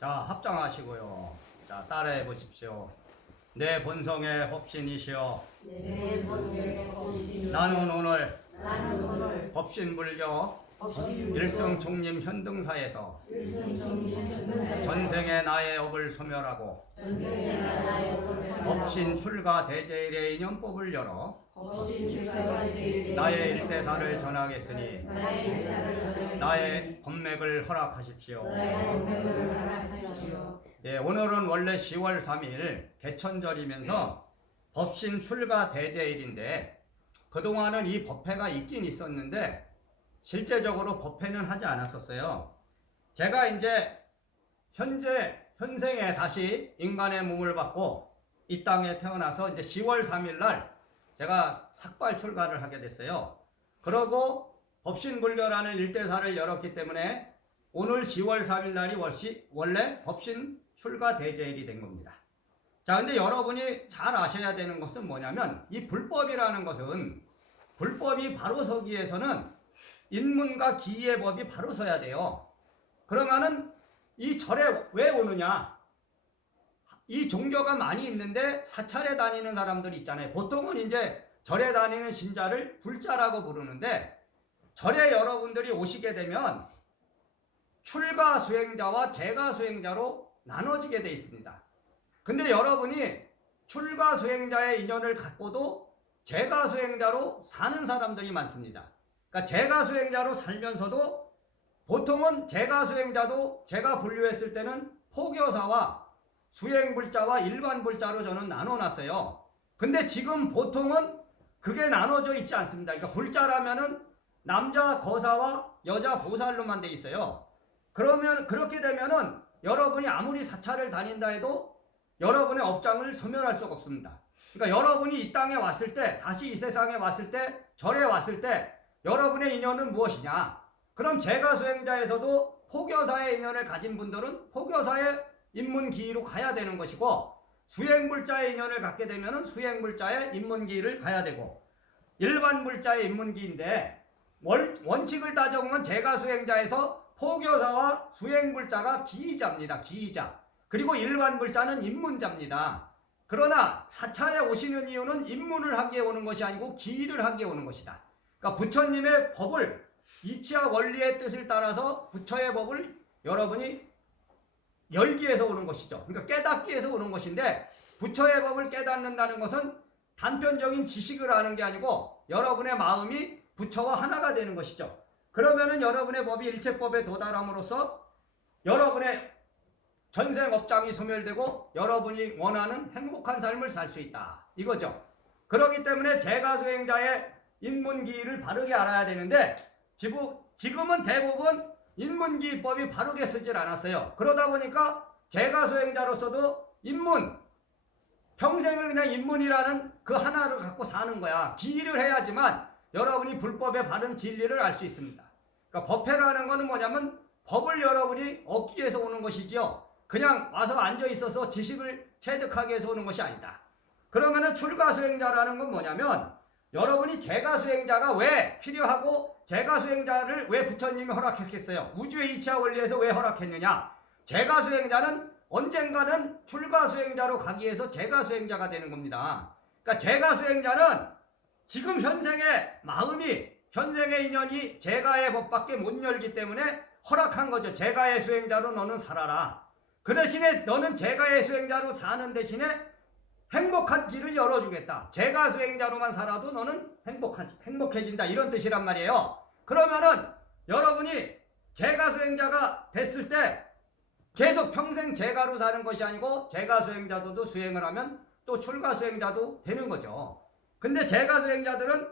자, 합장하시고요. 자, 따라해 보십시오. 내 본성의 법신이시여. 내 본성의 법신이시여. 나는 오늘 나는 오늘 법신불교 법신불교 일성총림 현등사에서 일성총림 현등사에서 전생의 나의 업을 소멸하고 전생의 나의 업을 소멸하고 법신 출가 대제일의 인연법을 열어 법신 출가 대제일의 나의 일대사를 전하겠으니 나의 일대사를 전하겠으니 나의 법맥을 허락하십시오. 나의 법맥을 허락하십시오. 네, 오늘은 원래 10월 3일 개천절이면서 법신 출가 대제일인데 그동안은 이 법회가 있긴 있었는데 실제적으로 법회는 하지 않았었어요. 제가 이제 현생에 다시 인간의 몸을 받고 이 땅에 태어나서 이제 10월 3일 날 제가 삭발 출가를 하게 됐어요. 그러고 법신불교라는 일대사를 열었기 때문에 오늘 10월 3일 날이 원래 법신 출가 대제일이 된 겁니다. 자, 근데 여러분이 잘 아셔야 되는 것은 뭐냐면 이 불법이라는 것은 불법이 바로 서기 위해서는 인문과 기의 법이 바로 서야 돼요. 그러면은 이 절에 왜 오느냐? 이 종교가 많이 있는데 사찰에 다니는 사람들이 있잖아요. 보통은 이제 절에 다니는 신자를 불자라고 부르는데 절에 여러분들이 오시게 되면 출가 수행자와 재가 수행자로 나눠지게 돼 있습니다. 근데 여러분이 출가 수행자의 인연을 갖고도 재가 수행자로 사는 사람들이 많습니다. 그러니까 재가 수행자로 살면서도 보통은 재가 수행자도 제가 분류했을 때는 포교사와 수행불자와 일반불자로 저는 나눠놨어요. 근데 지금 보통은 그게 나눠져 있지 않습니다. 그러니까 불자라면은 남자 거사와 여자 보살로만 돼 있어요. 그러면 그렇게 되면은 여러분이 아무리 사찰을 다닌다 해도 여러분의 업장을 소멸할 수가 없습니다. 그러니까 여러분이 이 땅에 왔을 때, 다시 이 세상에 왔을 때, 절에 왔을 때 여러분의 인연은 무엇이냐? 그럼 재가 수행자에서도 포교사의 인연을 가진 분들은 포교사의 인문기로 가야 되는 것이고 수행불자의 인연을 갖게 되면 수행불자의 인문기를 가야 되고 일반불자의 인문기인데 원칙을 따져보면 재가 수행자에서 포교사와 수행불자가 기이자입니다. 기이자. 그리고 일반불자는 입문자입니다. 그러나 사찰에 오시는 이유는 입문을 하기 위해 오는 것이 아니고 기의를 하기 위해 오는 것이다. 그러니까 부처님의 법을 이치와 원리의 뜻을 따라서 부처의 법을 여러분이 열기 위해서 오는 것이죠. 그러니까 깨닫기 위해서 오는 것인데 부처의 법을 깨닫는다는 것은 단편적인 지식을 아는 게 아니고 여러분의 마음이 부처와 하나가 되는 것이죠. 그러면은 여러분의 법이 일체법에 도달함으로써 여러분의 전생 업장이 소멸되고 여러분이 원하는 행복한 삶을 살 수 있다. 이거죠. 그렇기 때문에 재가 수행자의 인문기를 바르게 알아야 되는데 지금은 대부분 인문기법이 바르게 쓰질 않았어요. 그러다 보니까 재가 수행자로서도 평생을 그냥 인문이라는 그 하나를 갖고 사는 거야. 기의를 해야지만 여러분이 불법의 바른 진리를 알 수 있습니다. 그러니까 법회라는 거는 뭐냐면 법을 여러분이 얻기 위해서 오는 것이지요. 그냥 와서 앉아 있어서 지식을 체득하기 위해서 오는 것이 아니다. 그러면은 출가 수행자라는 건 뭐냐면 여러분이 재가 수행자가 왜 필요하고 재가 수행자를 왜 부처님이 허락했겠어요? 우주의 이치와 원리에서 왜 허락했느냐? 재가 수행자는 언젠가는 출가 수행자로 가기 위해서 재가 수행자가 되는 겁니다. 그러니까 재가 수행자는 지금 현생의 마음이 현생의 인연이 재가의 법밖에 못 열기 때문에 허락한 거죠. 재가의 수행자로 너는 살아라. 그 대신에 너는 재가의 수행자로 사는 대신에 행복한 길을 열어주겠다. 재가 수행자로만 살아도 너는 행복해진다. 이런 뜻이란 말이에요. 그러면은 여러분이 재가 수행자가 됐을 때 계속 평생 재가로 사는 것이 아니고 재가 수행자도 수행을 하면 또 출가 수행자도 되는 거죠. 근데 재가 수행자들은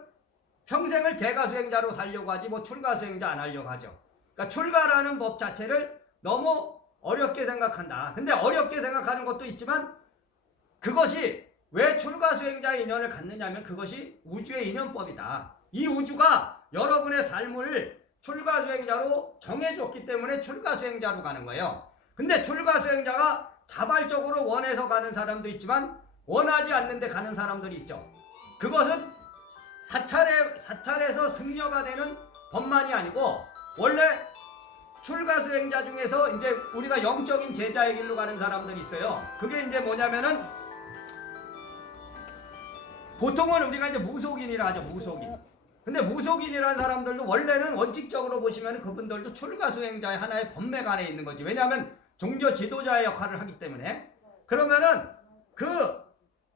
평생을 재가 수행자로 살려고 하지 뭐 출가 수행자 안 하려고 하죠. 그러니까 출가라는 법 자체를 너무 어렵게 생각한다. 근데 어렵게 생각하는 것도 있지만 그것이 왜 출가 수행자의 인연을 갖느냐면 그것이 우주의 인연법이다. 이 우주가 여러분의 삶을 출가 수행자로 정해줬기 때문에 출가 수행자로 가는 거예요. 근데 출가 수행자가 자발적으로 원해서 가는 사람도 있지만 원하지 않는데 가는 사람들이 있죠. 그것은 사찰에서 승려가 되는 법만이 아니고 원래 출가 수행자 중에서 이제 우리가 영적인 제자의 길로 가는 사람들이 있어요. 그게 이제 뭐냐면은 보통은 우리가 이제 무속인이라 하죠. 무속인. 근데 무속인이라는 사람들도 원래는 원칙적으로 보시면 그분들도 출가 수행자의 하나의 법맥 안에 있는 거지. 왜냐하면 종교 지도자의 역할을 하기 때문에. 그러면은 그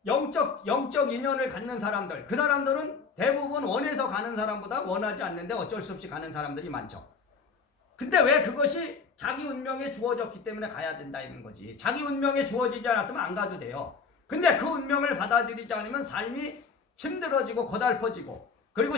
영적 인연을 갖는 사람들, 그 사람들은 대부분 원해서 가는 사람보다 원하지 않는데 어쩔 수 없이 가는 사람들이 많죠. 근데 왜 그것이 자기 운명에 주어졌기 때문에 가야 된다 이런 거지. 자기 운명에 주어지지 않았다면 안 가도 돼요. 근데 그 운명을 받아들이지 않으면 삶이 힘들어지고 고달퍼지고, 그리고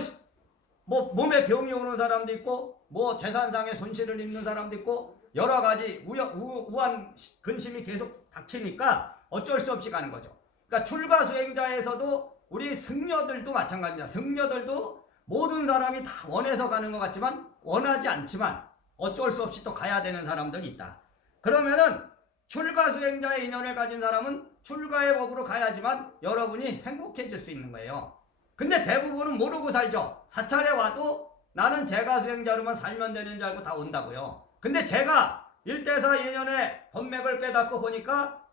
뭐 몸에 병이 오는 사람도 있고, 뭐 재산상의 손실을 입는 사람도 있고, 여러 가지 우한 근심이 계속 닥치니까 어쩔 수 없이 가는 거죠. 그러니까 출가 수행자에서도 우리 승려들도 마찬가지입니다. 승려들도 모든 사람이 다 원해서 가는 것 같지만 원하지 않지만 어쩔 수 없이 또 가야 되는 사람들이 있다. 그러면은 출가 수행자의 인연을 가진 사람은 출가의 법으로 가야지만 여러분이 행복해질 수 있는 거예요. 근데 대부분은 모르고 살죠. 사찰에 와도 나는 제가 수행자로만 살면 되는 줄 알고 다 온다고요. 근데 제가 1대4 인연의 법맥을 깨닫고 보니까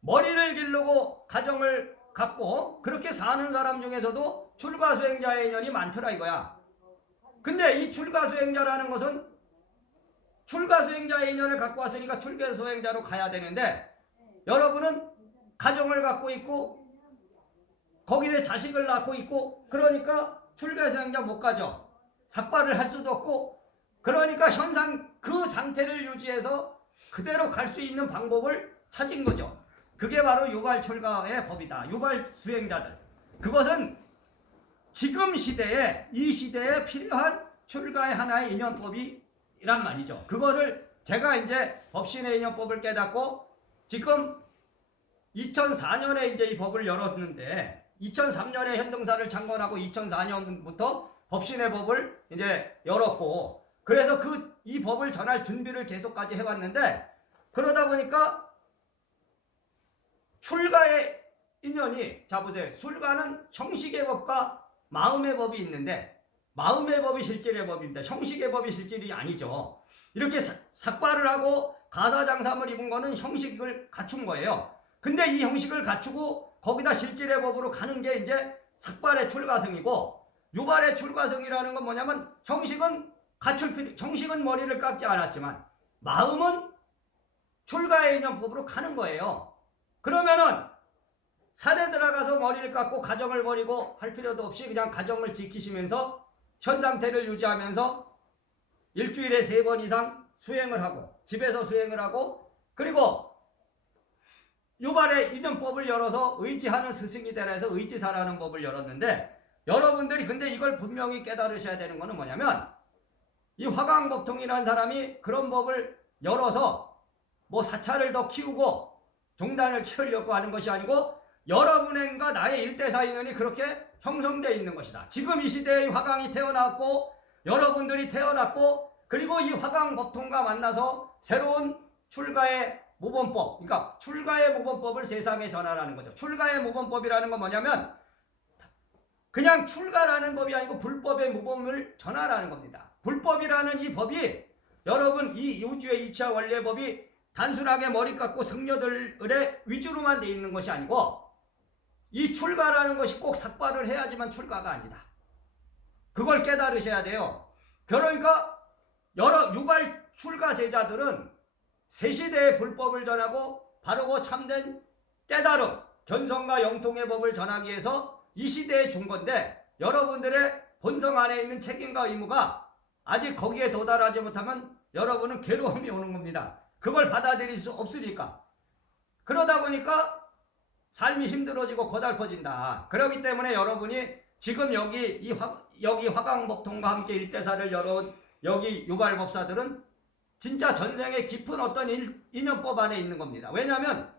머리를 기르고 가정을 갖고 그렇게 사는 사람 중에서도 출가 수행자의 인연이 많더라 이거야. 근데 이 출가 수행자라는 것은 출가 수행자의 인연을 갖고 왔으니까 출가 수행자로 가야 되는데, 여러분은 가정을 갖고 있고 거기에 자식을 낳고 있고 그러니까 출가 수행자 못 가죠. 삭발을 할 수도 없고, 그러니까 현상 그 상태를 유지해서 그대로 갈 수 있는 방법을 찾은 거죠. 그게 바로 유발 출가의 법이다. 유발 수행자들. 그것은 지금 시대에, 이 시대에 필요한 출가의 하나의 인연법이란 말이죠. 그거를 제가 이제 법신의 인연법을 깨닫고 지금 2004년에 이제 이 법을 열었는데, 2003년에 현등사를 창건하고 2004년부터 법신의 법을 이제 열었고, 그래서 이 법을 전할 준비를 계속까지 해왔는데, 그러다 보니까 출가의 인연이, 자 보세요. 출가는 형식의 법과 마음의 법이 있는데, 마음의 법이 실질의 법입니다. 형식의 법이 실질이 아니죠. 이렇게 삭발을 하고 가사장삼을 입은 거는 형식을 갖춘 거예요. 근데 이 형식을 갖추고 거기다 실질의 법으로 가는 게 이제 삭발의 출가성이고, 유발의 출가성이라는 건 뭐냐면 형식은 형식은 머리를 깎지 않았지만 마음은 출가의 인연법으로 가는 거예요. 그러면은 산에 들어가서 머리를 깎고 가정을 버리고 할 필요도 없이 그냥 가정을 지키시면서 현 상태를 유지하면서 일주일에 3번 이상 수행을 하고, 집에서 수행을 하고, 그리고 유발의 인연법을 열어서 의지하는 스승이 되라 해서 의지사라는 법을 열었는데, 여러분들이 근데 이걸 분명히 깨달으셔야 되는 거는 뭐냐면, 이 화강법통이라는 사람이 그런 법을 열어서 뭐 사찰을 더 키우고 종단을 키우려고 하는 것이 아니고, 여러분과 나의 1대4 인연이 그렇게 형성되어 있는 것이다. 지금 이 시대에 화강이 태어났고 여러분들이 태어났고, 그리고 이 화강법통과 만나서 새로운 출가의 모범법, 그러니까 출가의 모범법을 세상에 전하라는 거죠. 출가의 모범법이라는 건 뭐냐면 그냥 출가라는 법이 아니고 불법의 모범을 전하라는 겁니다. 불법이라는 이 법이, 여러분 이 우주의 이치와 원리의 법이 단순하게 머리 깎고 승려들의 위주로만 돼 있는 것이 아니고, 이 출가라는 것이 꼭 삭발을 해야지만 출가가 아니다. 그걸 깨달으셔야 돼요. 그러니까 여러 유발 출가 제자들은 새 시대의 불법을 전하고 바르고 참된 깨달음, 견성과 영통의 법을 전하기 위해서 이 시대에 준 건데, 여러분들의 본성 안에 있는 책임과 의무가 아직 거기에 도달하지 못하면 여러분은 괴로움이 오는 겁니다. 그걸 받아들일 수 없으니까. 그러다 보니까 삶이 힘들어지고 고달퍼진다. 그렇기 때문에 여러분이 지금 여기 화강법통과 함께 1대4를 열어온 여기 유발법사들은 진짜 전생에 깊은 어떤 인연법 안에 있는 겁니다. 왜냐하면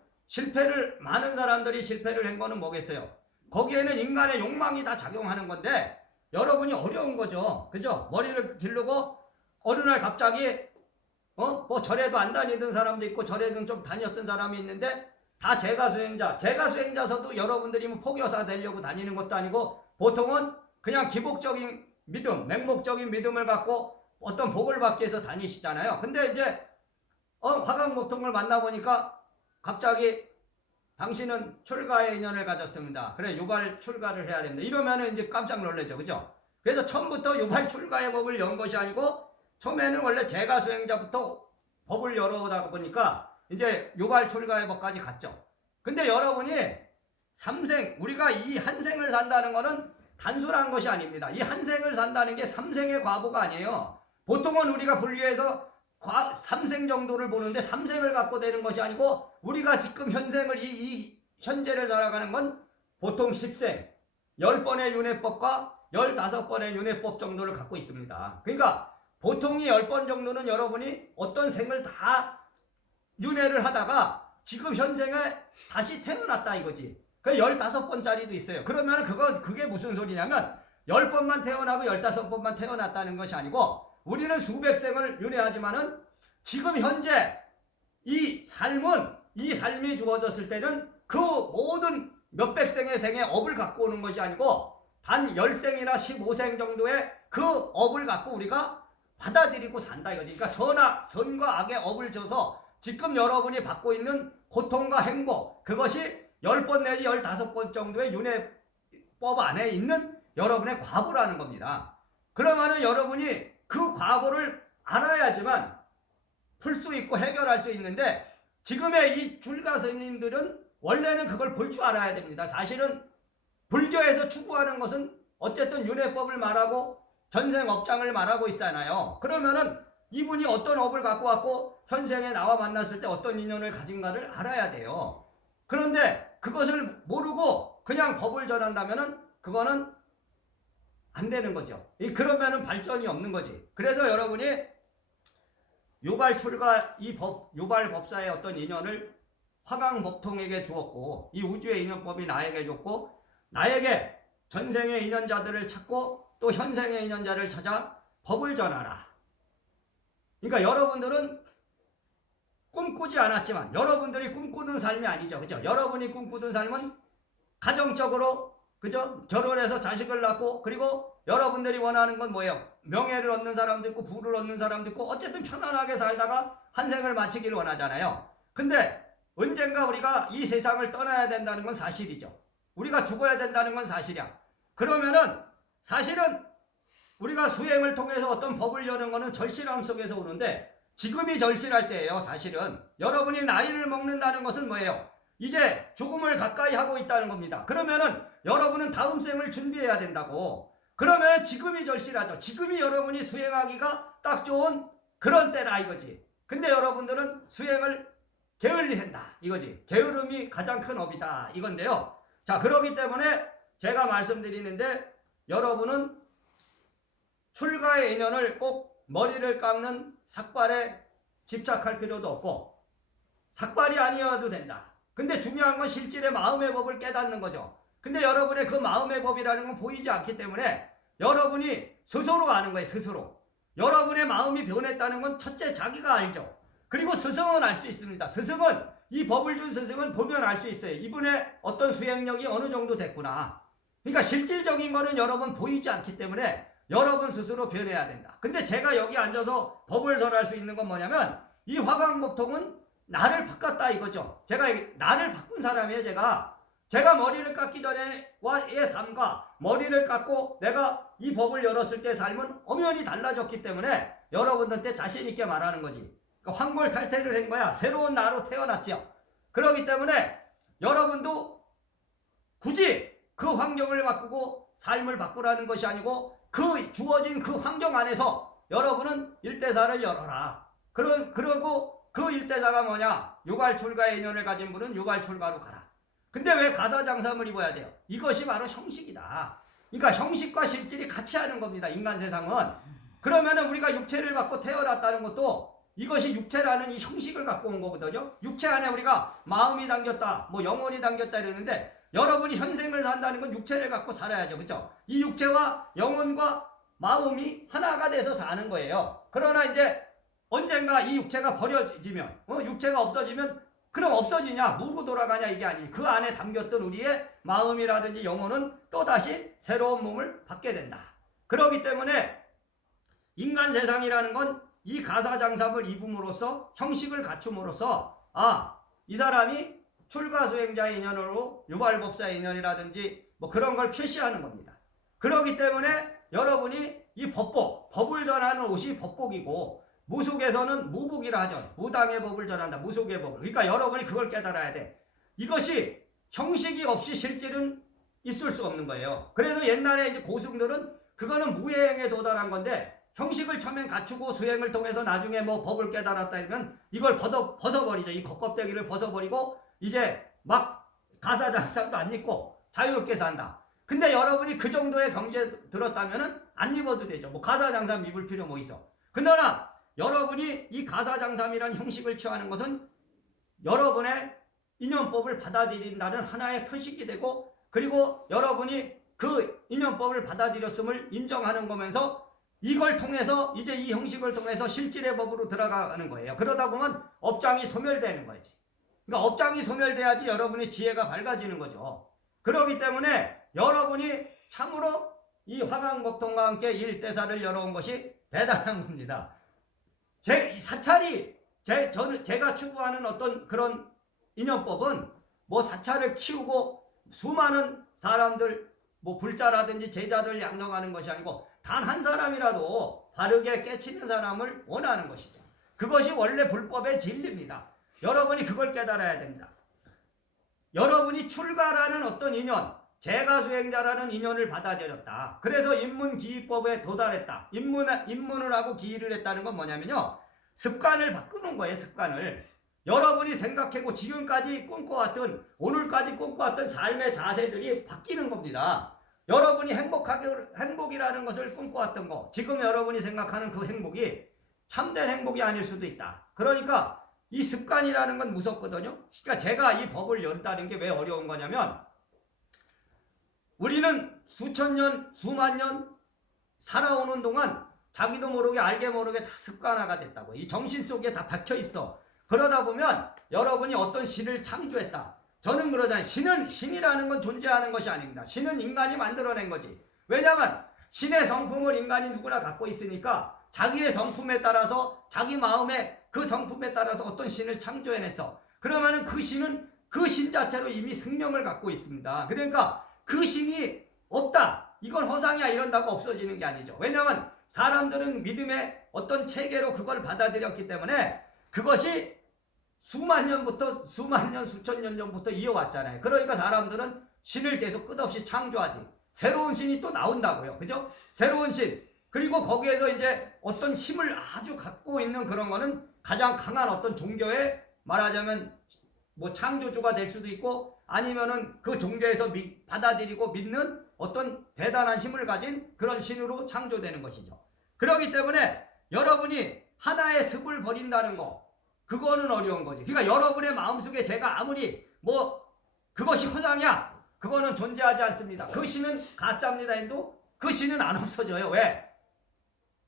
많은 사람들이 실패를 한 거는 뭐겠어요? 거기에는 인간의 욕망이 다 작용하는 건데, 여러분이 어려운 거죠. 그죠? 머리를 기르고 어느 날 갑자기 뭐 절에도 안 다니던 사람도 있고 절에는 좀 다녔던 사람이 있는데, 다 제가 수행자서도 여러분들이 뭐 포교사 되려고 다니는 것도 아니고, 보통은 그냥 기복적인 믿음, 맹목적인 믿음을 갖고 어떤 복을 받기 위해서 다니시잖아요. 근데 이제 화강목통을 만나보니까 갑자기 당신은 출가의 인연을 가졌습니다. 그래, 유발 출가를 해야 됩니다. 이러면은 이제 깜짝 놀라죠. 그죠? 그래서 처음부터 유발 출가의 법을 연 것이 아니고, 처음에는 원래 제가 수행자부터 법을 열어오다 보니까 이제 유발 출가의 법까지 갔죠. 근데 여러분이 삼생, 우리가 이 한 생을 산다는 거는 단순한 것이 아닙니다. 이 한 생을 산다는 게 삼생의 과보가 아니에요. 보통은 우리가 분류해서 삼생 정도를 보는데 삼생을 갖고 되는 것이 아니고, 우리가 지금 현생을 이 현재를 살아가는 건 보통 10생, 10번의 윤회법과 15번의 윤회법 정도를 갖고 있습니다. 그러니까 보통이 10번 정도는 여러분이 어떤 생을 다 윤회를 하다가 지금 현생에 다시 태어났다 이거지. 그 15번짜리도 있어요. 그러면 그게 무슨 소리냐면 10번만 태어나고 15번만 태어났다는 것이 아니고, 우리는 수백 생을 윤회하지만은 지금 현재 이 삶이 주어졌을 때는 그 모든 몇백 생의 업을 갖고 오는 것이 아니고, 단 10생이나 15생 정도의 그 업을 갖고 우리가 받아들이고 산다 이거지. 그러니까 선과 악의 업을 져서 지금 여러분이 받고 있는 고통과 행복, 그것이 10번 내지 15번 정도의 윤회법 안에 있는 여러분의 과보라는 겁니다. 그러면은 여러분이 그 과보를 알아야지만 풀 수 있고 해결할 수 있는데, 지금의 이 출가 스님들은 원래는 그걸 볼 줄 알아야 됩니다. 사실은 불교에서 추구하는 것은 어쨌든 윤회법을 말하고 전생 업장을 말하고 있잖아요. 그러면은 이분이 어떤 업을 갖고 왔고 현생에 나와 만났을 때 어떤 인연을 가진가를 알아야 돼요. 그런데 그것을 모르고 그냥 법을 전한다면은 그거는 안 되는 거죠. 그러면은 발전이 없는 거지. 그래서 여러분이 유발 출가 유발 법사의 어떤 인연을 화강법통에게 주었고, 이 우주의 인연법이 나에게 줬고, 나에게 전생의 인연자들을 찾고 또 현생의 인연자를 찾아 법을 전하라. 그러니까 여러분들은 꿈꾸지 않았지만, 여러분들이 꿈꾸는 삶이 아니죠. 그죠? 여러분이 꿈꾸던 삶은 가정적으로, 그죠? 결혼해서 자식을 낳고, 그리고 여러분들이 원하는 건 뭐예요? 명예를 얻는 사람도 있고 부를 얻는 사람도 있고, 어쨌든 편안하게 살다가 한 생을 마치기를 원하잖아요. 근데 언젠가 우리가 이 세상을 떠나야 된다는 건 사실이죠. 우리가 죽어야 된다는 건 사실이야. 그러면은 사실은 우리가 수행을 통해서 어떤 법을 여는 거는 절실함 속에서 오는데, 지금이 절실할 때예요. 사실은 여러분이 나이를 먹는다는 것은 뭐예요? 이제 죽음을 가까이 하고 있다는 겁니다. 그러면은 여러분은 다음 생을 준비해야 된다고. 그러면 지금이 절실하죠. 지금이 여러분이 수행하기가 딱 좋은 그런 때라 이거지. 근데 여러분들은 수행을 게을리한다 이거지. 게으름이 가장 큰 업이다 이건데요. 자, 그렇기 때문에 제가 말씀드리는데, 여러분은 출가의 인연을 꼭 머리를 깎는 삭발에 집착할 필요도 없고, 삭발이 아니어도 된다. 근데 중요한 건 실질의 마음의 법을 깨닫는 거죠. 근데 여러분의 그 마음의 법이라는 건 보이지 않기 때문에 여러분이 스스로 아는 거예요. 스스로. 여러분의 마음이 변했다는 건 첫째 자기가 알죠. 그리고 스승은 알 수 있습니다. 스승은, 이 법을 준 스승은 보면 알 수 있어요. 이분의 어떤 수행력이 어느 정도 됐구나. 그러니까 실질적인 거는 여러분 보이지 않기 때문에 여러분 스스로 변해야 된다. 근데 제가 여기 앉아서 법을 설할 수 있는 건 뭐냐면, 이 화강목통은 나를 바꿨다 이거죠. 제가 나를 바꾼 사람이에요. 제가 머리를 깎기 전에와의 삶과 머리를 깎고 내가 이 법을 열었을 때 삶은 엄연히 달라졌기 때문에 여러분들한테 자신 있게 말하는 거지. 그러니까 환골탈태를 한 거야. 새로운 나로 태어났죠. 그렇기 때문에 여러분도 굳이 그 환경을 바꾸고 삶을 바꾸라는 것이 아니고, 그 주어진 그 환경 안에서 여러분은 일대사를 열어라. 그러고 그 일대사가 뭐냐? 유발출가의 인연을 가진 분은 유발출가로 가라. 근데 왜 가사장삼을 입어야 돼요? 이것이 바로 형식이다. 그러니까 형식과 실질이 같이 하는 겁니다. 인간 세상은. 그러면은 우리가 육체를 갖고 태어났다는 것도 이것이 육체라는 이 형식을 갖고 온 거거든요. 육체 안에 우리가 마음이 담겼다, 뭐 영혼이 담겼다 이러는데, 여러분이 현생을 산다는 건 육체를 갖고 살아야죠. 그렇죠? 이 육체와 영혼과 마음이 하나가 돼서 사는 거예요. 그러나 이제 언젠가 이 육체가 버려지면, 육체가 없어지면, 그럼 없어지냐? 무로 돌아가냐? 이게 아니지. 그 안에 담겼던 우리의 마음이라든지 영혼은 또다시 새로운 몸을 받게 된다. 그렇기 때문에 인간 세상이라는 건 이 가사장삼을 입음으로써 형식을 갖춤으로써 이 사람이 출가수행자의 인연으로 유발법사의 인연이라든지 뭐 그런 걸 표시하는 겁니다. 그렇기 때문에 여러분이 이 법을 전하는 옷이 법복이고 무속에서는 무복이라 하죠. 무당의 법을 전한다. 무속의 법을. 그러니까 여러분이 그걸 깨달아야 돼. 이것이 형식이 없이 실질은 있을 수 없는 거예요. 그래서 옛날에 이제 고승들은 그거는 무해행에 도달한 건데 형식을 처음엔 갖추고 수행을 통해서 나중에 뭐 법을 깨달았다 하면 이걸 벗어버리죠. 이 겉껍데기를 벗어버리고 이제 막 가사장삼도 안 입고 자유롭게 산다. 근데 여러분이 그 정도의 경지에 들었다면은 안 입어도 되죠. 뭐 가사장삼 입을 필요 뭐 있어. 그러나 여러분이 이 가사장삼이라는 형식을 취하는 것은 여러분의 인연법을 받아들인다는 하나의 표식이 되고 그리고 여러분이 그 인연법을 받아들였음을 인정하는 거면서 이걸 통해서 이제 이 형식을 통해서 실질의 법으로 들어가는 거예요. 그러다 보면 업장이 소멸되는 거지. 그러니까 업장이 소멸돼야지 여러분의 지혜가 밝아지는 거죠. 그렇기 때문에 여러분이 참으로 이 화강법통과 함께 일대사를 열어온 것이 대단한 겁니다. 제가 추구하는 어떤 그런 인연법은 뭐 사찰을 키우고 수많은 사람들 뭐 불자라든지 제자들 양성하는 것이 아니고 단 한 사람이라도 바르게 깨치는 사람을 원하는 것이죠. 그것이 원래 불법의 진리입니다. 여러분이 그걸 깨달아야 됩니다. 여러분이 출가라는 어떤 인연, 재가수행자라는 인연을 받아들였다. 그래서 인문기법에 도달했다. 입문을 하고 기일을 했다는 건 뭐냐면요. 습관을 바꾸는 거예요. 습관을. 여러분이 생각하고 지금까지 꿈꿔왔던 오늘까지 꿈꿔왔던 삶의 자세들이 바뀌는 겁니다. 여러분이 행복이라는 것을 꿈꿔왔던 거 지금 여러분이 생각하는 그 행복이 참된 행복이 아닐 수도 있다. 그러니까 이 습관이라는 건 무섭거든요. 그러니까 제가 이 법을 연다는 게 왜 어려운 거냐면 우리는 수천 년, 수만 년 살아오는 동안 자기도 모르게 알게 모르게 다 습관화가 됐다고. 이 정신 속에 다 박혀 있어. 그러다 보면 여러분이 어떤 신을 창조했다. 저는 그러잖아요. 신이라는 건 존재하는 것이 아닙니다. 신은 인간이 만들어낸 거지. 왜냐하면 신의 성품을 인간이 누구나 갖고 있으니까 자기의 성품에 따라서 자기 마음의 그 성품에 따라서 어떤 신을 창조해냈어. 그러면은 그 신은 그 신 자체로 이미 생명을 갖고 있습니다. 그러니까 그 신이 없다. 이건 허상이야 이런다고 없어지는 게 아니죠. 왜냐하면 사람들은 믿음의 어떤 체계로 그걸 받아들였기 때문에 그것이 수만 년, 수천 년 전부터 이어왔잖아요. 그러니까 사람들은 신을 계속 끝없이 창조하지. 새로운 신이 또 나온다고요. 그죠? 새로운 신. 그리고 거기에서 이제 어떤 힘을 아주 갖고 있는 그런 거는 가장 강한 어떤 종교의 말하자면 뭐 창조주가 될 수도 있고 아니면은 그 종교에서 받아들이고 믿는 어떤 대단한 힘을 가진 그런 신으로 창조되는 것이죠. 그렇기 때문에 여러분이 하나의 습을 버린다는 거 그거는 어려운 거지. 그러니까 여러분의 마음속에 제가 아무리 뭐 그것이 허상이야 그거는 존재하지 않습니다. 그 신은 가짜입니다 해도 그 신은 안 없어져요. 왜?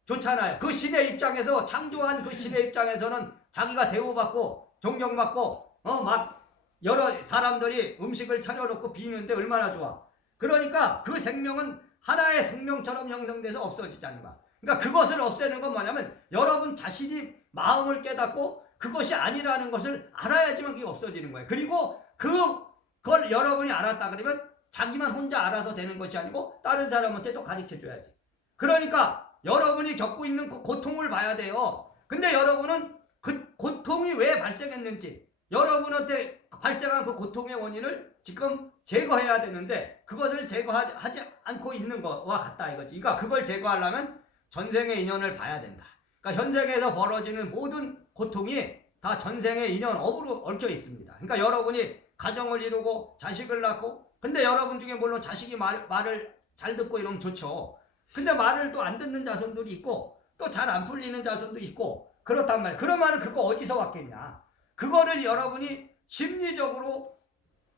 좋잖아요. 그 신의 입장에서 창조한 그 신의 입장에서는 자기가 대우받고 존경받고 막 여러 사람들이 음식을 차려놓고 비는데 얼마나 좋아. 그러니까 그 생명은 하나의 생명처럼 형성돼서 없어지지 않는가. 그러니까 그것을 없애는 건 뭐냐면 여러분 자신이 마음을 깨닫고 그것이 아니라는 것을 알아야지만 그게 없어지는 거예요. 그리고 그걸 여러분이 알았다 그러면 자기만 혼자 알아서 되는 것이 아니고 다른 사람한테도 가르쳐줘야지. 그러니까 여러분이 겪고 있는 그 고통을 봐야 돼요. 근데 여러분은 그 고통이 왜 발생했는지 여러분한테 발생한 그 고통의 원인을 지금 제거해야 되는데 그것을 제거하지 않고 있는 거와 같다 이거지. 그러니까 그걸 제거하려면 전생의 인연을 봐야 된다. 그러니까 현생에서 벌어지는 모든 고통이 다 전생의 인연 업으로 얽혀 있습니다. 그러니까 여러분이 가정을 이루고 자식을 낳고 근데 여러분 중에 물론 자식이 말을 잘 듣고 이러면 좋죠. 근데 말을 또 안 듣는 자손들이 있고 또 잘 안 풀리는 자손도 있고 그렇단 말이에요. 그러면 그거 어디서 왔겠냐. 그거를 여러분이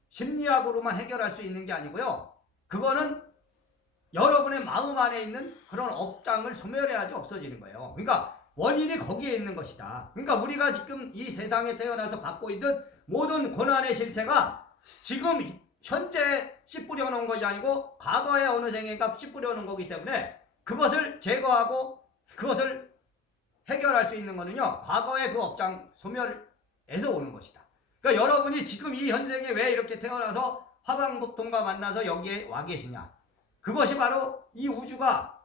심리학으로만 해결할 수 있는 게 아니고요. 그거는 여러분의 마음 안에 있는 그런 업장을 소멸해야지 없어지는 거예요. 그러니까 원인이 거기에 있는 것이다. 그러니까 우리가 지금 이 세상에 태어나서 받고 있는 모든 고난의 실체가 지금 현재 씨 뿌려놓은 것이 아니고 과거의 어느 생인가 씨 뿌려놓은 거기 때문에 그것을 제거하고 그것을 해결할 수 있는 거는요, 과거의 그 업장 소멸에서 오는 것이다. 그러니까 여러분이 지금 이 현생에 왜 이렇게 태어나서 화방법통과 만나서 여기에 와 계시냐? 그것이 바로 이 우주가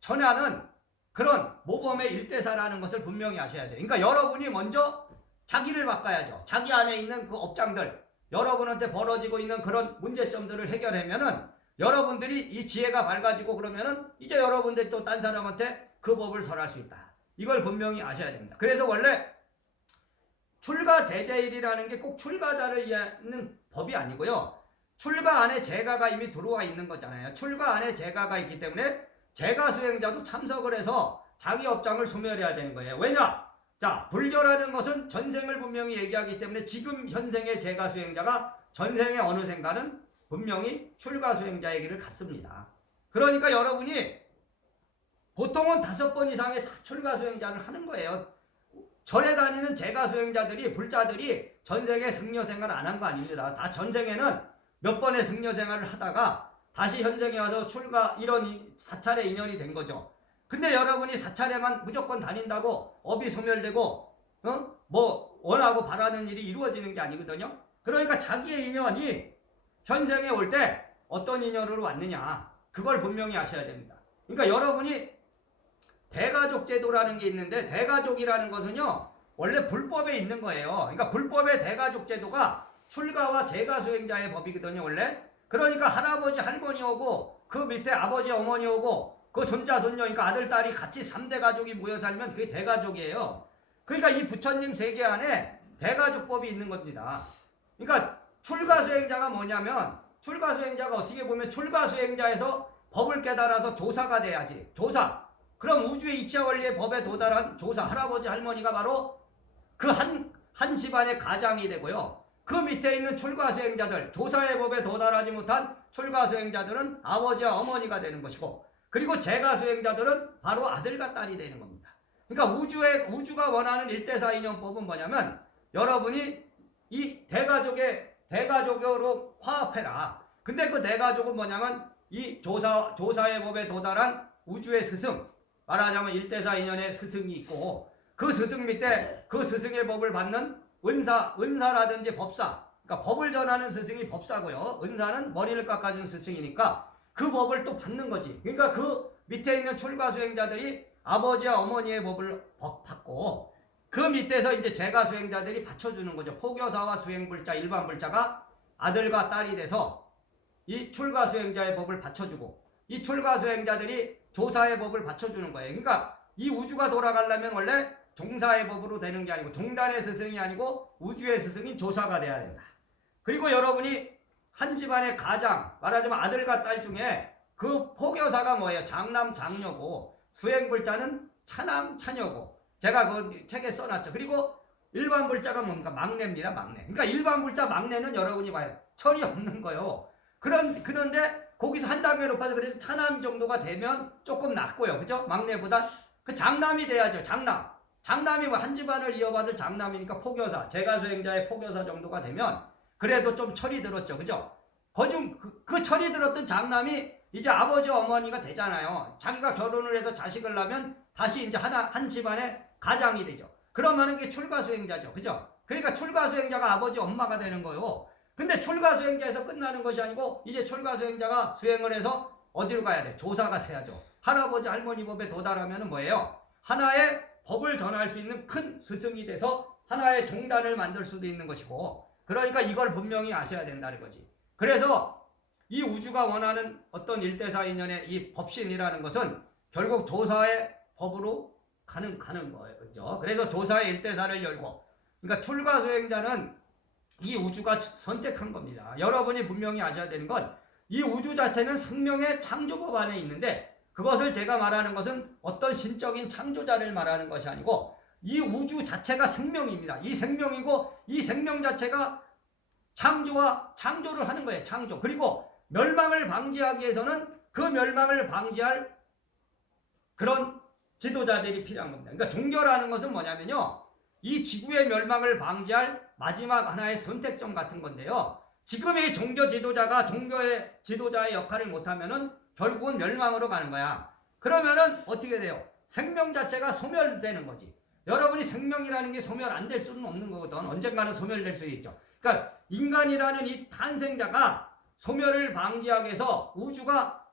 전하는 그런 모범의 일대사라는 것을 분명히 아셔야 돼요. 그러니까 여러분이 먼저 자기를 바꿔야죠. 자기 안에 있는 그 업장들, 여러분한테 벌어지고 있는 그런 문제점들을 해결하면은 여러분들이 이 지혜가 밝아지고 그러면은 이제 여러분들이 또 딴 사람한테 그 법을 설할 수 있다. 이걸 분명히 아셔야 됩니다. 그래서 원래 출가대제일이라는 게 꼭 출가자를 위하는 법이 아니고요. 출가 안에 재가가 이미 들어와 있는 거잖아요. 출가 안에 재가가 있기 때문에 재가 수행자도 참석을 해서 자기 업장을 소멸해야 되는 거예요. 왜냐? 자, 불교라는 것은 전생을 분명히 얘기하기 때문에 지금 현생의 재가 수행자가 전생의 어느 생가는 분명히 출가 수행자의 길을 갔습니다. 그러니까 여러분이 보통은 5번 이상의 다 출가 수행자를 하는 거예요. 절에 다니는 재가 수행자들이, 불자들이 전생에 승려 생활을 안 한 거 아닙니다. 다 전생에는 몇 번의 승려 생활을 하다가 다시 현생에 와서 출가, 이런 사찰의 인연이 된 거죠. 근데 여러분이 사찰에만 무조건 다닌다고 업이 소멸되고 뭐 원하고 바라는 일이 이루어지는 게 아니거든요. 그러니까 자기의 인연이 현생에 올 때 어떤 인연으로 왔느냐, 그걸 분명히 아셔야 됩니다. 그러니까 여러분이 대가족 제도라는 게 있는데, 대가족이라는 것은요 원래 불법에 있는 거예요. 그러니까 불법의 대가족 제도가 출가와 재가 수행자의 법이거든요 원래. 그러니까 할아버지 할머니 오고 그 밑에 아버지 어머니 오고 그 손자 손녀, 그러니까 아들 딸이 같이 3대 가족이 모여 살면 그게 대가족이에요. 그러니까 이 부처님 세계 안에 대가족법이 있는 겁니다. 그러니까 출가 수행자가 뭐냐면, 출가 수행자가 어떻게 보면 출가 수행자에서 법을 깨달아서 조사가 돼야지. 조사. 그럼 우주의 이치와 원리의 법에 도달한 조사, 할아버지 할머니가 바로 그 한 집안의 가장이 되고요. 그 밑에 있는 출가 수행자들, 조사의 법에 도달하지 못한 출가 수행자들은 아버지와 어머니가 되는 것이고, 그리고 재가 수행자들은 바로 아들과 딸이 되는 겁니다. 그러니까 우주가 원하는 일대사 인연법은 뭐냐면, 여러분이 이 대가족으로 화합해라. 근데 그 대가족은 뭐냐면 이 조사의 법에 도달한 우주의 스승, 말하자면 일대사 인연의 스승이 있고, 그 스승 밑에 그 스승의 법을 받는 은사라든지 법사, 그러니까 법을 전하는 스승이 법사고요. 은사는 머리를 깎아주는 스승이니까 그 법을 또 받는 거지. 그러니까 그 밑에 있는 출가 수행자들이 아버지와 어머니의 법을 받고, 그 밑에서 이제 재가 수행자들이 받쳐주는 거죠. 포교사와 수행불자, 일반불자가 아들과 딸이 돼서 이 출가 수행자의 법을 받쳐주고, 이 출가 수행자들이 조사의 법을 받쳐주는 거예요. 그러니까 이 우주가 돌아가려면 원래 종사의 법으로 되는 게 아니고, 종단의 스승이 아니고 우주의 스승인 조사가 돼야 된다. 그리고 여러분이 한 집안의 가장, 말하자면 아들과 딸 중에 그 포교사가 뭐예요? 장남 장녀고, 수행불자는 차남 차녀고, 제가 그 책에 써놨죠. 그리고 일반불자가 뭡니까? 막내입니다. 막내. 그러니까 일반불자 막내는 여러분이 봐요, 철이 없는 거예요. 그런데 거기서 한 단계 높아서 그래도 차남 정도가 되면 조금 낫고요. 그죠? 막내보다. 그 장남이 돼야죠. 장남이 뭐 한 집안을 이어받을 장남이니까 포교사, 재가 수행자의 포교사 정도가 되면 그래도 좀 철이 들었죠. 그죠? 그 철이 들었던 장남이 이제 아버지 어머니가 되잖아요. 자기가 결혼을 해서 자식을 낳으면 다시 이제 한 집안의 가장이 되죠. 그러면 이게 출가 수행자죠. 그죠? 그러니까 출가 수행자가 아버지 엄마가 되는 거예요. 근데 출가 수행자에서 끝나는 것이 아니고, 이제 출가 수행자가 수행을 해서 어디로 가야 돼? 조사가 돼야죠. 할아버지 할머니 법에 도달하면 뭐예요? 하나의 법을 전할 수 있는 큰 스승이 돼서 하나의 종단을 만들 수도 있는 것이고, 그러니까 이걸 분명히 아셔야 된다는 거지. 그래서 이 우주가 원하는 어떤 일대사 인연의 이 법신이라는 것은 결국 조사의 법으로 가는 거예요. 그죠? 그래서 조사의 일대사를 열고, 그러니까 출가 수행자는 이 우주가 선택한 겁니다. 여러분이 분명히 아셔야 되는 건, 이 우주 자체는 생명의 창조법 안에 있는데, 그것을 제가 말하는 것은 어떤 신적인 창조자를 말하는 것이 아니고, 이 우주 자체가 생명입니다. 이 생명이고, 이 생명 자체가 창조를 하는 거예요. 창조. 그리고 멸망을 방지하기 위해서는 그 멸망을 방지할 그런 지도자들이 필요한 겁니다. 그러니까 종교라는 것은 뭐냐면요, 이 지구의 멸망을 방지할 마지막 하나의 선택점 같은 건데요. 지금의 종교 지도자가 종교의 지도자의 역할을 못하면은 결국은 멸망으로 가는 거야. 그러면은 어떻게 돼요? 생명 자체가 소멸되는 거지. 여러분이 생명이라는 게 소멸 안 될 수는 없는 거거든. 언젠가는 소멸될 수 있죠. 그러니까 인간이라는 이 탄생자가 소멸을 방지하기 위해서 우주가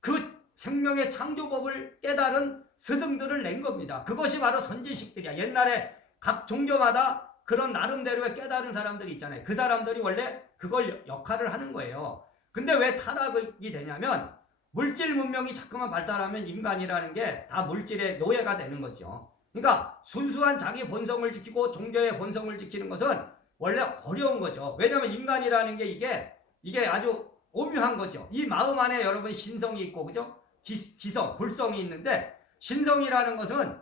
그 생명의 창조법을 깨달은 스승들을 낸 겁니다. 그것이 바로 선지식들이야. 옛날에 각 종교마다 그런 나름대로의 깨달은 사람들이 있잖아요. 그 사람들이 원래 그걸 역할을 하는 거예요. 근데 왜 타락이 되냐면 물질 문명이 자꾸만 발달하면 인간이라는 게 다 물질의 노예가 되는 거죠. 그러니까 순수한 자기 본성을 지키고 종교의 본성을 지키는 것은 원래 어려운 거죠. 왜냐하면 인간이라는 게 이게 아주 오묘한 거죠. 이 마음 안에 여러분 신성이 있고, 그죠? 기성, 불성이 있는데 신성이라는 것은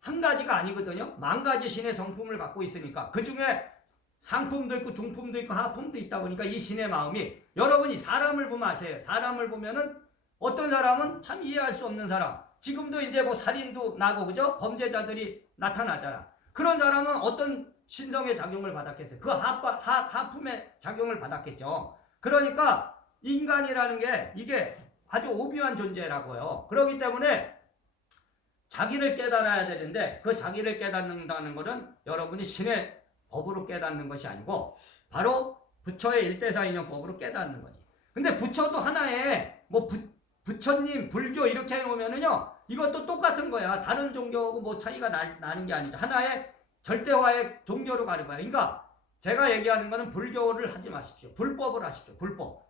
한 가지가 아니거든요. 만 가지 신의 성품을 갖고 있으니까 그 중에 상품도 있고 중품도 있고 하품도 있다 보니까 이 신의 마음이 여러분이 사람을 보면 아세요. 사람을 보면은 어떤 사람은 참 이해할 수 없는 사람. 지금도 이제 뭐 살인도 나고, 그죠? 범죄자들이 나타나잖아. 그런 사람은 어떤 신성의 작용을 받았겠어요? 그 하품의 작용을 받았겠죠. 그러니까 인간이라는 게 이게 아주 오묘한 존재라고요. 그렇기 때문에 자기를 깨달아야 되는데 그 자기를 깨닫는다는 것은 여러분이 신의 법으로 깨닫는 것이 아니고 바로 부처의 일대사인연법으로 깨닫는 거지. 근데 부처도 하나의 뭐 부처님, 불교 이렇게 해놓으면은요, 이것도 똑같은 거야. 다른 종교하고 뭐 차이가 나는 게 아니죠. 하나의 절대화의 종교로 가는 거야. 그러니까 제가 얘기하는 거는 불교를 하지 마십시오. 불법을 하십시오. 불법.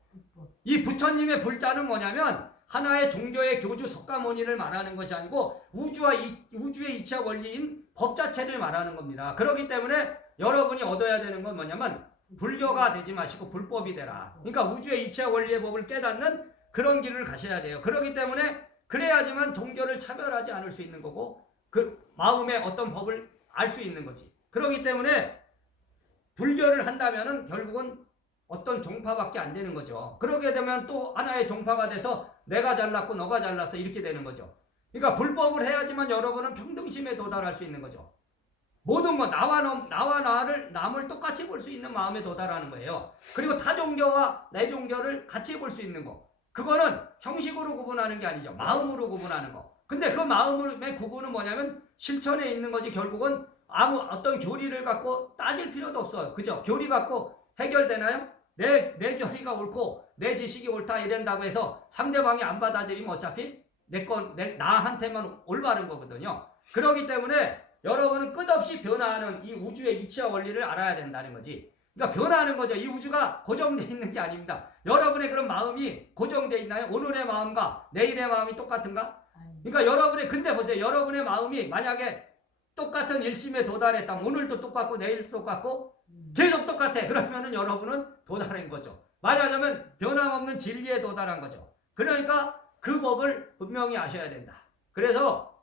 이 부처님의 불자는 뭐냐면 하나의 종교의 교주 석가모니를 말하는 것이 아니고 우주의 이차 원리인 법 자체를 말하는 겁니다. 그렇기 때문에 여러분이 얻어야 되는 건 뭐냐면 불교가 되지 마시고 불법이 되라. 그러니까 우주의 이차 원리의 법을 깨닫는 그런 길을 가셔야 돼요. 그렇기 때문에 그래야지만 종교를 차별하지 않을 수 있는 거고 그 마음의 어떤 법을 알 수 있는 거지. 그렇기 때문에 불교를 한다면은 결국은 어떤 종파밖에 안 되는 거죠. 그러게 되면 또 하나의 종파가 돼서 내가 잘났고 너가 잘났어 이렇게 되는 거죠. 그러니까 불법을 해야지만 여러분은 평등심에 도달할 수 있는 거죠. 모든 것 나와 남을 똑같이 볼 수 있는 마음에 도달하는 거예요. 그리고 타 종교와 내 종교를 같이 볼 수 있는 거. 그거는 형식으로 구분하는 게 아니죠. 마음으로 구분하는 거. 근데 그 마음의 구분은 뭐냐면 실천에 있는 거지. 결국은 어떤 교리를 갖고 따질 필요도 없어요. 그죠? 교리 갖고 해결되나요? 내 교리가 옳고 내 지식이 옳다 이런다고 해서 상대방이 안 받아들이면 어차피 나한테만 올바른 거거든요. 그렇기 때문에 여러분은 끝없이 변화하는 이 우주의 이치와 원리를 알아야 된다는 거지. 그러니까 변화하는 거죠. 이 우주가 고정되어 있는 게 아닙니다. 여러분의 그런 마음이 고정되어 있나요? 오늘의 마음과 내일의 마음이 똑같은가? 그러니까 근데 보세요. 여러분의 마음이 만약에 똑같은 일심에 도달했다면 오늘도 똑같고 내일도 똑같고 계속 똑같아. 그러면은 여러분은 도달한 거죠. 말하자면 변함없는 진리에 도달한 거죠. 그러니까 그 법을 분명히 아셔야 된다. 그래서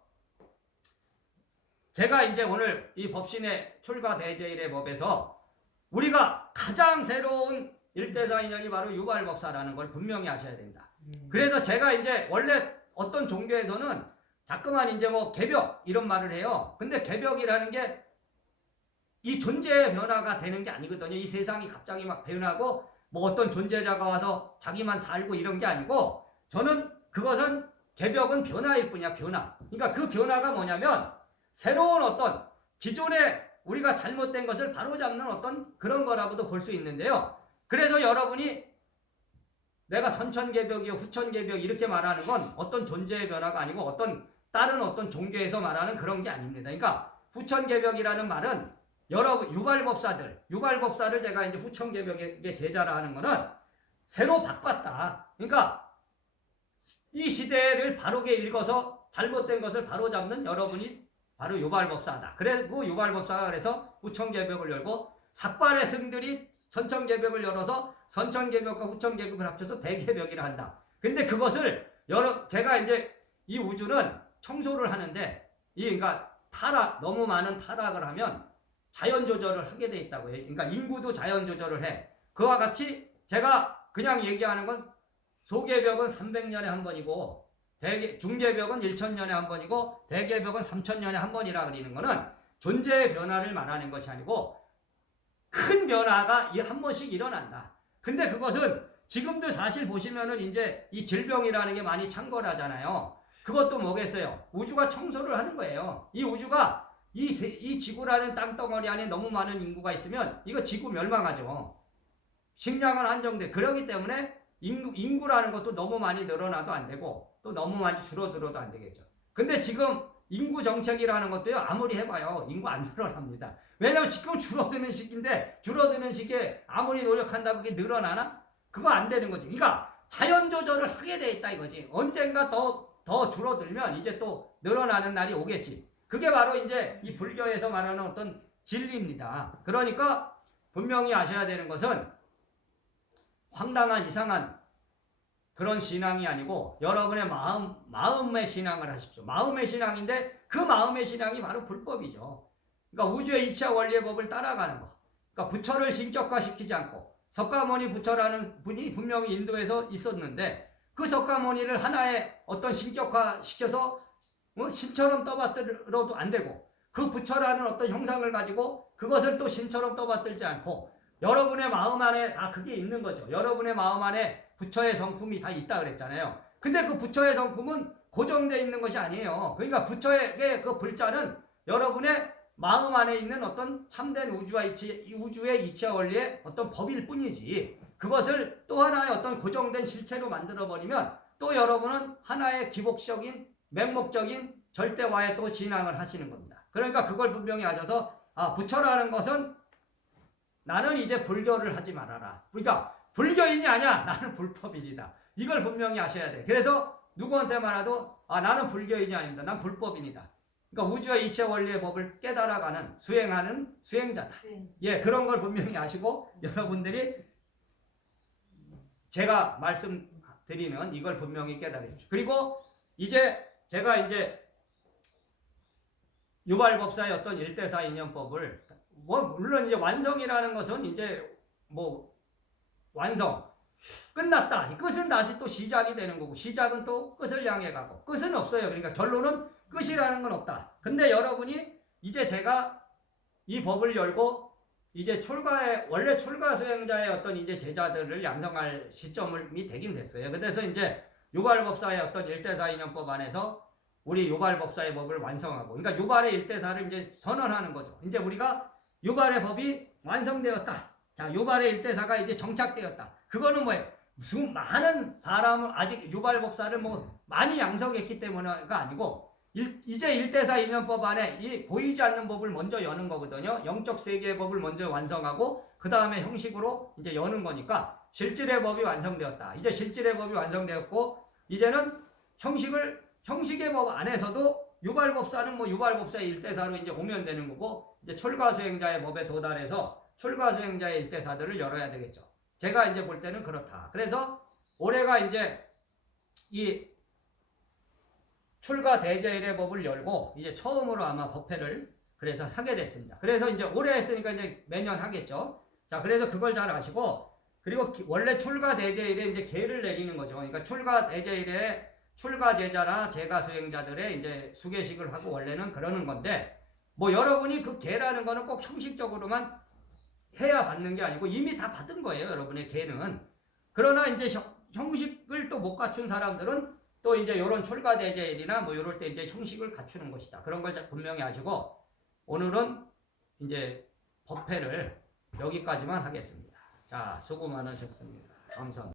제가 이제 오늘 이 법신의 출가 대제일의 법에서 우리가 가장 새로운 일대사인연이 바로 유발법사라는 걸 분명히 아셔야 된다. 그래서 제가 이제 원래 어떤 종교에서는 자꾸만 이제 뭐 개벽 이런 말을 해요. 근데 개벽이라는 게 이 존재의 변화가 되는 게 아니거든요. 이 세상이 갑자기 막 변하고 뭐 어떤 존재자가 와서 자기만 살고 이런 게 아니고 저는 그것은 개벽은 변화일 뿐이야. 변화. 그러니까 그 변화가 뭐냐면 새로운 어떤 기존에 우리가 잘못된 것을 바로잡는 어떤 그런 거라고도 볼 수 있는데요. 그래서 여러분이 내가 선천개벽이요 후천개벽 이렇게 말하는 건 어떤 존재의 변화가 아니고 다른 어떤 종교에서 말하는 그런 게 아닙니다. 그러니까 후천개벽이라는 말은 여러분 유발법사를 제가 이제 후천개벽의 제자라 하는 거는 새로 바꿨다. 그러니까 이 시대를 바르게 읽어서 잘못된 것을 바로잡는 여러분이 바로 유발법사다. 그리고 유발법사가 그래서 후천개벽을 열고 삭발의 승들이 선천개벽을 열어서 선천개벽과 후천개벽을 합쳐서 대개벽이라 한다. 근데 그것을 제가 이제 이 우주는 청소를 하는데 그러니까 너무 많은 타락을 하면 자연 조절을 하게 돼 있다고 해요. 그러니까 인구도 자연 조절을 해. 그와 같이 제가 그냥 얘기하는 건 소개벽은 300년에 한 번이고 중개벽은 1000년에 한 번이고 대개벽은 3000년에 한 번이라 그러는 거는 존재의 변화를 말하는 것이 아니고 큰 변화가 한 번씩 일어난다. 근데 그것은 지금도 사실 보시면은 이제 이 질병이라는 게 많이 창궐하잖아요. 그것도 뭐겠어요? 우주가 청소를 하는 거예요. 이 우주가 이 지구라는 땅덩어리 안에 너무 많은 인구가 있으면 이거 지구 멸망하죠. 식량은 한정돼. 그렇기 때문에 인구라는 것도 너무 많이 늘어나도 안 되고 또 너무 많이 줄어들어도 안 되겠죠. 근데 지금 인구 정책이라는 것도요, 아무리 해봐요, 인구 안 늘어납니다. 왜냐면 지금 줄어드는 시기인데, 줄어드는 시기에 아무리 노력한다고 그게 늘어나나? 그거 안 되는 거지. 그러니까 자연 조절을 하게 돼 있다 이거지. 언젠가 더 줄어들면 이제 또 늘어나는 날이 오겠지. 그게 바로 이제 이 불교에서 말하는 어떤 진리입니다. 그러니까 분명히 아셔야 되는 것은 황당한 이상한 그런 신앙이 아니고 여러분의 마음의 신앙을 하십시오. 마음의 신앙인데 그 마음의 신앙이 바로 불법이죠. 그러니까 우주의 이치와 원리의 법을 따라가는 거. 그러니까 부처를 신격화시키지 않고, 석가모니 부처라는 분이 분명히 인도에서 있었는데 그 석가모니를 하나의 어떤 신격화시켜서 신처럼 떠받들어도 안 되고, 그 부처라는 어떤 형상을 가지고 그것을 또 신처럼 떠받들지 않고, 여러분의 마음 안에 다 그게 있는 거죠. 여러분의 마음 안에 부처의 성품이 다 있다 그랬잖아요. 근데 그 부처의 성품은 고정되어 있는 것이 아니에요. 그러니까 부처의 그 불자는 여러분의 마음 안에 있는 어떤 참된 우주의 이치와 원리의 어떤 법일 뿐이지, 그것을 또 하나의 어떤 고정된 실체로 만들어버리면 또 여러분은 하나의 기복적인 맹목적인 절대화에 또 신앙을 하시는 겁니다. 그러니까 그걸 분명히 아셔서, 부처라는 것은 나는 이제 불교를 하지 말아라. 그러니까 불교인이 아니야. 나는 불법인이다. 이걸 분명히 아셔야 돼. 그래서 누구한테 말해도 나는 불교인이 아닙니다. 난 불법인이다. 그러니까 우주의 이치와 원리의 법을 깨달아가는, 수행하는 수행자다. 예, 그런 걸 분명히 아시고 여러분들이 제가 말씀드리는 이걸 분명히 깨달으십시오. 그리고 이제 제가 이제 유발법사의 어떤 일대사 인연법을 물론 이제 완성이라는 것은 이제 완성 끝났다. 이 끝은 다시 또 시작이 되는 거고, 시작은 또 끝을 향해 가고, 끝은 없어요. 그러니까 결론은 끝이라는 건 없다. 근데 여러분이 이제 제가 이 법을 열고 이제 원래 출가 수행자의 어떤 이제 제자들을 양성할 시점이 되긴 됐어요. 그래서 이제 유발법사의 어떤 일대사 인연법 안에서 우리 유발법사의 법을 완성하고, 그러니까 유발의 일대사를 이제 선언하는 거죠. 이제 우리가 유발의 법이 완성되었다. 자, 유발의 일대사가 이제 정착되었다. 그거는 뭐예요? 무슨 많은 사람을 아직 유발법사를 많이 양성했기 때문에가 아니고, 이제 일대사 인연법 안에 이 보이지 않는 법을 먼저 여는 거거든요. 영적 세계의 법을 먼저 완성하고 그 다음에 형식으로 이제 여는 거니까 실질의 법이 완성되었다. 이제 실질의 법이 완성되었고, 이제는 형식의 법 안에서도 유발법사는 유발법사의 일대사로 이제 오면 되는 거고, 이제 출가수행자의 법에 도달해서 출가수행자의 일대사들을 열어야 되겠죠. 제가 이제 볼 때는 그렇다. 그래서 올해가 이제 이 출가 대제일의 법을 열고 이제 처음으로 아마 법회를 그래서 하게 됐습니다. 그래서 이제 올해 했으니까 이제 매년 하겠죠. 자, 그래서 그걸 잘 아시고, 그리고 원래 출가 대제일에 이제 계를 내리는 거죠. 그러니까 출가 대제일에 출가 제자나 제가 수행자들의 이제 수계식을 하고 원래는 그러는 건데, 여러분이 그 계라는 거는 꼭 형식적으로만 해야 받는 게 아니고 이미 다 받은 거예요, 여러분의 계는. 그러나 이제 형식을 또 못 갖춘 사람들은 또 이제 요런 출가 대제일이나 요럴 때 이제 형식을 갖추는 것이다. 그런 걸 분명히 아시고, 오늘은 이제 법회를 여기까지만 하겠습니다. 자, 수고 많으셨습니다. 감사합니다.